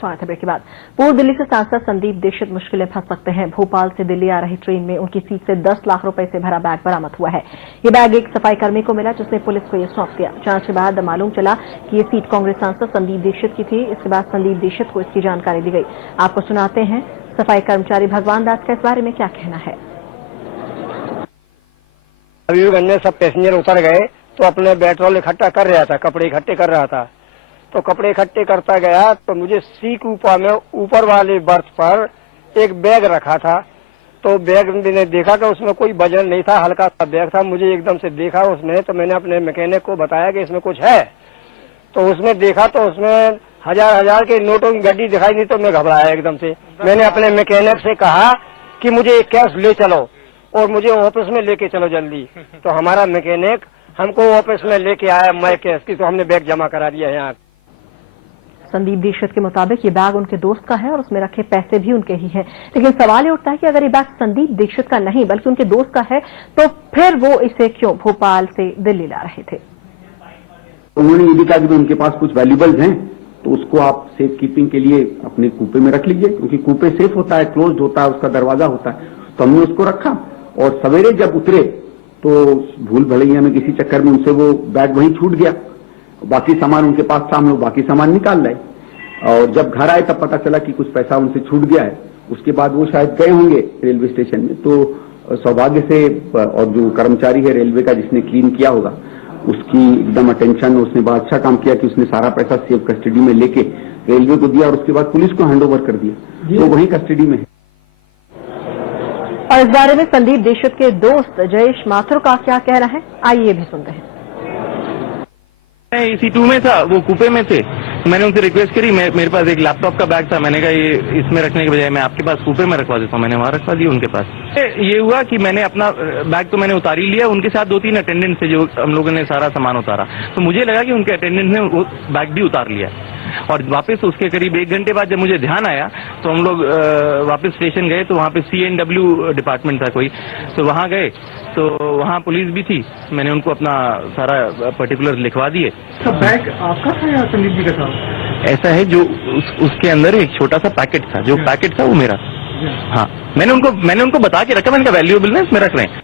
स्वागत है ब्रेक के बाद। पूर्व दिल्ली से सांसद संदीप दीक्षित मुश्किलें फंस सकते हैं। भोपाल से दिल्ली आ रही ट्रेन में उनकी सीट से 10 लाख रुपए से भरा बैग बरामद हुआ है। ये बैग एक सफाई कर्मी को मिला, जिसने पुलिस को ये सौंप दिया। जांच के बाद मालूम चला कि ये सीट कांग्रेस सांसद संदीप दीक्षित की थी। इसके बाद संदीप दीक्षित को इसकी जानकारी दी गई। आपको सुनाते हैं सफाई कर्मचारी भगवान दास का इस बारे में क्या कहना है। हबीबगंज में सब पैसेंजर उतर गए तो अपने पेट्रोल इकट्ठा कर रहा था, कपड़े इकट्ठे कर रहा था। तो कपड़े इकट्ठे करता गया तो मुझे सीट ऊपर वाले बर्थ पर एक बैग रखा था। तो बैग मैंने देखा कि उसमें कोई वजन नहीं था, हल्का सा बैग था। मुझे एकदम से देखा उसमें, तो मैंने अपने मैकेनिक को बताया कि इसमें कुछ है। तो उसमें देखा तो उसमें हजार के नोटों की गड्डी दिखाई दी। तो मैं घबराया एकदम से। मैंने अपने मैकेनिक से कहा कि मुझे एक कैश ले चलो और मुझे ऑफिस में लेके चलो जल्दी। तो हमारा मैकेनिक हमको ऑफिस में लेके आया मैं कैश की। तो हमने बैग जमा करा दिया यहाँ। संदीप दीक्षित के मुताबिक ये बैग उनके दोस्त का है और उसमें रखे पैसे भी उनके ही हैं। लेकिन सवाल ये उठता है कि अगर ये बैग संदीप दीक्षित का नहीं बल्कि उनके दोस्त का है, तो फिर वो इसे क्यों भोपाल से दिल्ली ला रहे थे। उन्होंने ये भी कहा कि उनके पास कुछ वैल्यूबल्स हैं, तो उसको आप सेफ कीपिंग के लिए अपने कूपे में रख लीजिए, क्योंकि कूपे सेफ होता है, क्लोज्ड होता है, उसका दरवाजा होता है। तो हमने उसको रखा और सवेरे जब उतरे तो भूल भलैया में किसी चक्कर में उनसे वो बैग वहीं छूट गया। बाकी सामान उनके पास था, हम लोग बाकी सामान निकाल लाए। और जब घर आए तब पता चला कि कुछ पैसा उनसे छूट गया है। उसके बाद वो शायद गए होंगे रेलवे स्टेशन में। तो सौभाग्य से और जो कर्मचारी है रेलवे का जिसने क्लीन किया होगा, उसकी एकदम अटेंशन, उसने बहुत अच्छा काम किया कि उसने सारा पैसा सेफ कस्टडी में लेके रेलवे को दिया और उसके बाद पुलिस को हैंडओवर कर दिया। तो वही कस्टडी में है। और इस बारे में संदीप दीक्षित के दोस्त जयेश माथुर का क्या कहना है, आइए भी सुनते हैं। मैं इसी 2 में था, वो कूपे में थे। तो मैंने उनसे रिक्वेस्ट करी, मेरे पास एक लैपटॉप का बैग था। मैंने कहा ये इसमें रखने के बजाय मैं आपके पास कूपे में रखवा देता हूँ। मैंने वहां रखवा दिया उनके पास। ये हुआ कि मैंने अपना बैग तो मैंने उतार ही लिया। उनके साथ 2-3 अटेंडेंट थे जो हम लोगों ने सारा सामान उतारा। तो मुझे लगा कि उनके अटेंडेंट ने वो बैग भी उतार लिया। और वापस उसके करीब 1 घंटे बाद जब मुझे ध्यान आया तो हम लोग वापस स्टेशन गए। तो वहां पे CNW डिपार्टमेंट था कोई, तो वहां गए तो वहां पुलिस भी थी। मैंने उनको अपना सारा पर्टिकुलर लिखवा दिए। बैग आपका था या संदीप जी का था? ऐसा है जो उसके अंदर एक छोटा सा पैकेट था, जो पैकेट था वो मेरा। हाँ, मैंने उनको बता के रखा, मैंने कहा वैल्यूएबल है इसमें रख रहे हैं।